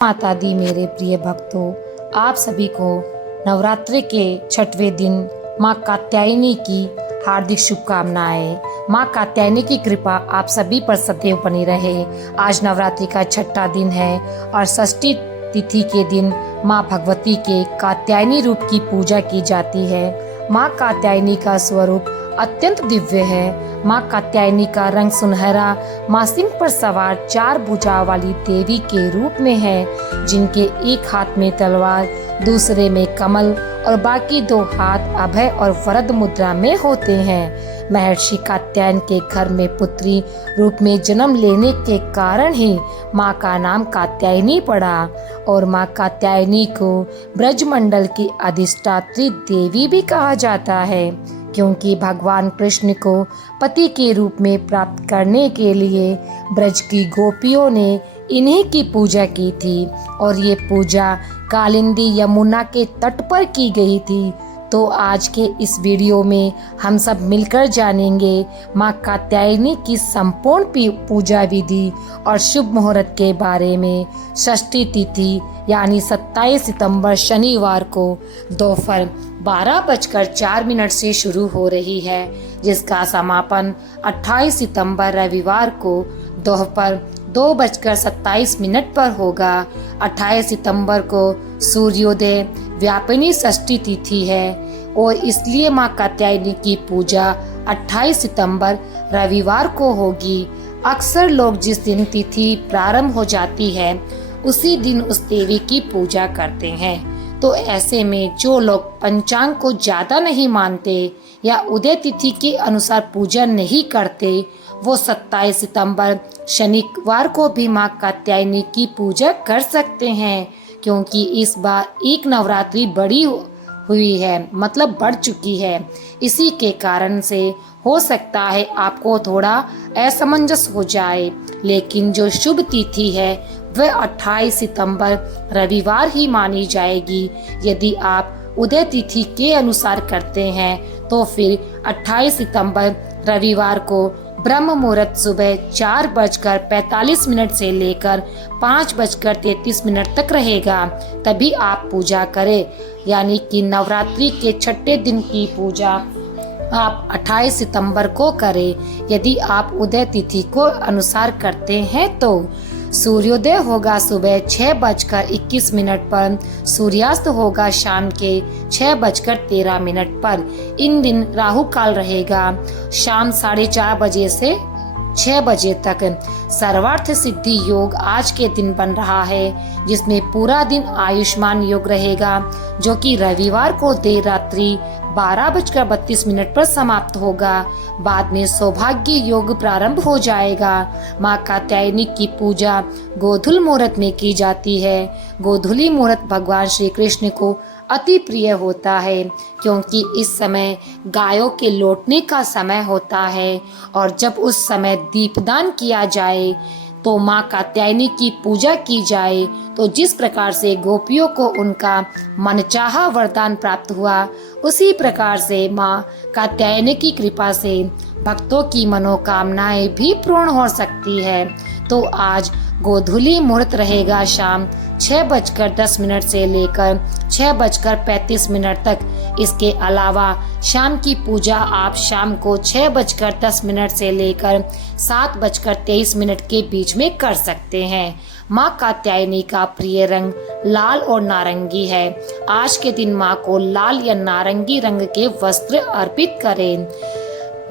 माता दी मेरे प्रिय भक्तों, आप सभी को नवरात्रि के छठवें दिन माँ कात्यायनी की हार्दिक शुभकामनाएं। माँ कात्यायनी की कृपा आप सभी पर सदैव बनी रहे। आज नवरात्रि का छठा दिन है और षष्ठी तिथि के दिन माँ भगवती के कात्यायनी रूप की पूजा की जाती है। माँ कात्यायनी का स्वरूप अत्यंत दिव्य है। माँ कात्यायनी का रंग सुनहरा माँ सिंह पर सवार 4 भुजा वाली देवी के रूप में है, जिनके एक हाथ में तलवार, दूसरे में कमल और बाकी 2 हाथ अभय और वरद मुद्रा में होते हैं। महर्षि कात्यायन के घर में पुत्री रूप में जन्म लेने के कारण ही माँ का नाम कात्यायनी पड़ा और माँ कात्यायनी को ब्रजमंडल की अधिष्ठात्री देवी भी कहा जाता है, क्योंकि भगवान कृष्ण को पति के रूप में प्राप्त करने के लिए ब्रज की गोपियों ने इन्हीं की पूजा की थी और ये पूजा कालिंदी यमुना के तट पर की गई थी। तो आज के इस वीडियो में हम सब मिलकर जानेंगे माँ कात्यायनी की संपूर्ण पूजा विधि और शुभ मुहूर्त के बारे में। षष्ठी तिथि यानी 27 सितंबर शनिवार को दोपहर 12:04 से शुरू हो रही है, जिसका समापन 28 सितंबर रविवार को दोपहर 2:27 पर होगा। 28 सितंबर को सूर्योदय व्यापिनी षष्ठी तिथि है और इसलिए माँ कात्यायनी की पूजा 28 सितंबर रविवार को होगी। अक्सर लोग जिस दिन तिथि प्रारंभ हो जाती है उसी दिन उस देवी की पूजा करते हैं। तो ऐसे में जो लोग पंचांग को ज्यादा नहीं मानते या उदय तिथि के अनुसार पूजा नहीं करते, वो 27 सितंबर शनिवार को भी माँ कात्यायनी की पूजा कर सकते हैं, क्योंकि इस बार एक नवरात्रि बड़ी हुई है, मतलब बढ़ चुकी है। इसी के कारण से हो सकता है आपको थोड़ा असमंजस हो जाए, लेकिन जो शुभ तिथि है वह 28 सितंबर रविवार ही मानी जाएगी। यदि आप उदय तिथि के अनुसार करते हैं तो फिर 28 सितंबर रविवार को ब्रह्म मुहूर्त सुबह 4:45 से लेकर 5:33 तक रहेगा, तभी आप पूजा करें। यानी कि नवरात्रि के छठे दिन की पूजा आप 28 सितंबर को करें। यदि आप उदय तिथि को अनुसार करते हैं तो सूर्योदय होगा सुबह 6:21 पर, सूर्यास्त होगा शाम के 6:13 पर। इन दिन राहु काल रहेगा शाम 4:30 बजे से 6 बजे तक। सर्वार्थ सिद्धि योग आज के दिन बन रहा है, जिसमें पूरा दिन आयुष्मान योग रहेगा, जो कि रविवार को देर रात्रि 12:32 पर समाप्त होगा। बाद में सौभाग्य योग प्रारंभ हो जाएगा। माँ कात्यायनी की पूजा गोधूल मुहूर्त में की जाती है। गोधूली मुहूर्त भगवान श्री कृष्ण को अति प्रिय होता है, क्योंकि इस समय गायों के लौटने का समय होता है और जब उस समय दीपदान किया जाए तो माँ कात्यायनी की पूजा की जाए, तो जिस प्रकार से गोपियों को उनका मनचाहा वरदान प्राप्त हुआ, उसी प्रकार से माँ कात्यायनी की कृपा से भक्तों की मनोकामनाएं भी पूर्ण हो सकती है। तो आज गोधूली मुहूर्त रहेगा शाम 6:10 से लेकर 6:35 तक। इसके अलावा शाम की पूजा आप शाम को 6:10 से लेकर 7:23 के बीच में कर सकते हैं। माँ कात्यायनी का प्रिय रंग लाल और नारंगी है। आज के दिन माँ को लाल या नारंगी रंग के वस्त्र अर्पित करें।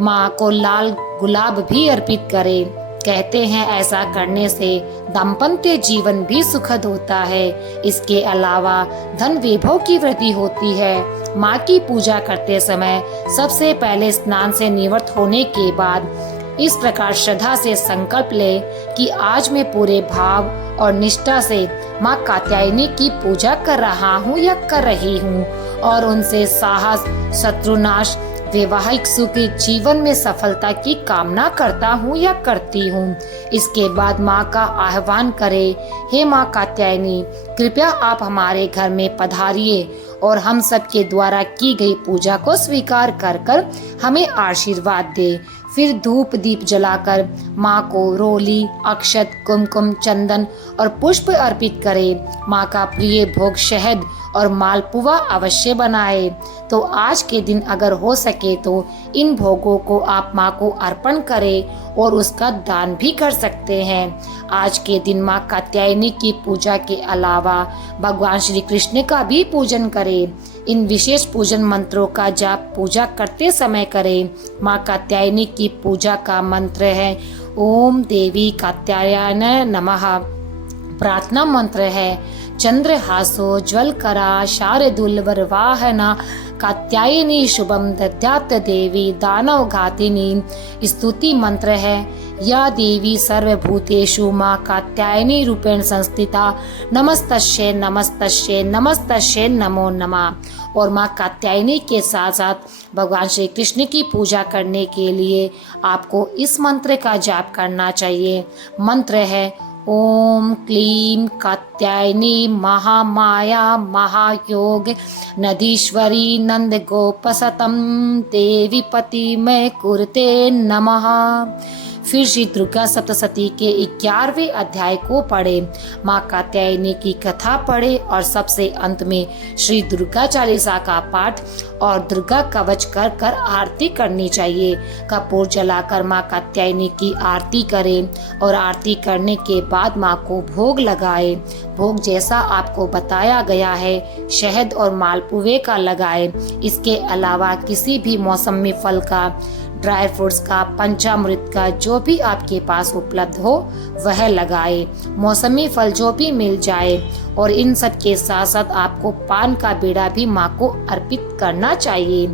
माँ को लाल गुलाब भी अर्पित करें। कहते हैं ऐसा करने से दाम्पत्य जीवन भी सुखद होता है। इसके अलावा धन वैभव की वृद्धि होती है। माँ की पूजा करते समय सबसे पहले स्नान से निवृत्त होने के बाद इस प्रकार श्रद्धा से संकल्प ले कि आज मैं पूरे भाव और निष्ठा से माँ कात्यायनी की पूजा कर रहा हूँ या कर रही हूँ और उनसे साहस, शत्रुनाश, वैवाहिक सुख, जीवन में सफलता की कामना करता हूँ या करती हूँ। इसके बाद माँ का आह्वान करें, हे माँ कात्यायनी, कृपया आप हमारे घर में पधारिए और हम सब के द्वारा की गई पूजा को स्वीकार कर कर हमें आशीर्वाद दे। फिर धूप दीप जलाकर माँ को रोली, अक्षत, कुमकुम, चंदन और पुष्प अर्पित करें। माँ का प्रिय भोग शहद और मालपुआ अवश्य बनाए। तो आज के दिन अगर हो सके तो इन भोगों को आप माँ को अर्पण करें और उसका दान भी कर सकते हैं। आज के दिन माँ कात्यायनी की पूजा के अलावा भगवान श्री कृष्ण का भी पूजन करें। इन विशेष पूजन मंत्रों का जाप पूजा करते समय करें। माँ कात्यायनी की पूजा का मंत्र है ओम देवी कात्यायनाय नमः। प्रार्थना मंत्र है चंद्रहासो ज्वलकरा शारदुल वरवाहना कात्यायनी शुभम दद्यात देवी दानव घातिनी। स्तुति मंत्र है या देवी सर्वभूतेषु माँ कात्यायनी रूपेण संस्थिता नमस्तस्यै नमस्तस्यै नमस्तस्यै नमो नमः। और माँ कात्यायनी के साथ साथ भगवान श्री कृष्ण की पूजा करने के लिए आपको इस मंत्र का जाप करना चाहिए। मंत्र है ओम क्लीं कात्यायनी महामाया महायोग नदीश्वरी नंद गोपसतम देवी पति में कुरते नमः। फिर श्री दुर्गा सप्तशती के 11वें अध्याय को पढ़े, माँ कात्यायनी की कथा पढ़े और सबसे अंत में श्री दुर्गा चालीसा का पाठ और दुर्गा कवच कर कर आरती करनी चाहिए। कपूर जलाकर माँ कात्यायनी की आरती करें और आरती करने के बाद माँ को भोग लगाए। भोग जैसा आपको बताया गया है शहद और मालपुए का लगाए। इसके अलावा किसी भी मौसमी फल का, ड्राई फ्रूट्स का, पंचामृत का, जो भी आपके पास उपलब्ध हो वह लगाए। मौसमी फल जो भी मिल जाए। और इन सब के साथ साथ आपको पान का बीड़ा भी माँ को अर्पित करना चाहिए।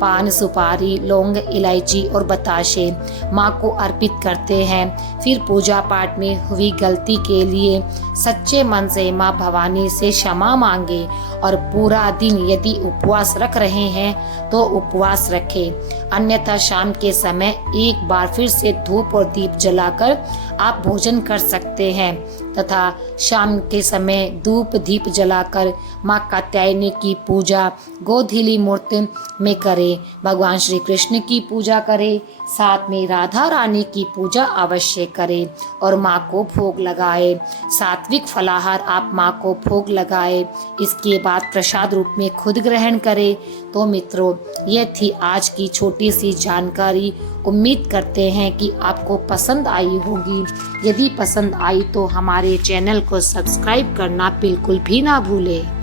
पान, सुपारी, लौंग, इलायची और बताशे माँ को अर्पित करते हैं। फिर पूजा पाठ में हुई गलती के लिए सच्चे मन से माँ भवानी से क्षमा मांगे और पूरा दिन यदि उपवास रख रहे हैं तो उपवास रखें। अन्यथा शाम के समय एक बार फिर से धूप और दीप जलाकर आप भोजन कर सकते हैं तथा शाम के समय धूप दीप जलाकर माँ कात्यायनी की पूजा गोधीली मूर्ति में करें। भगवान श्री कृष्ण की पूजा करें, साथ में राधा रानी की पूजा अवश्य करें और माँ को भोग लगाए। सात्विक फलाहार आप माँ को भोग लगाए, इसके बाद प्रसाद रूप में खुद ग्रहण करें। तो मित्रों, यह थी आज की छोटी सी जानकारी। उम्मीद करते हैं कि आपको पसंद आई होगी। यदि पसंद आई तो हमारे चैनल को सब्सक्राइब करना बिल्कुल भी ना भूलें।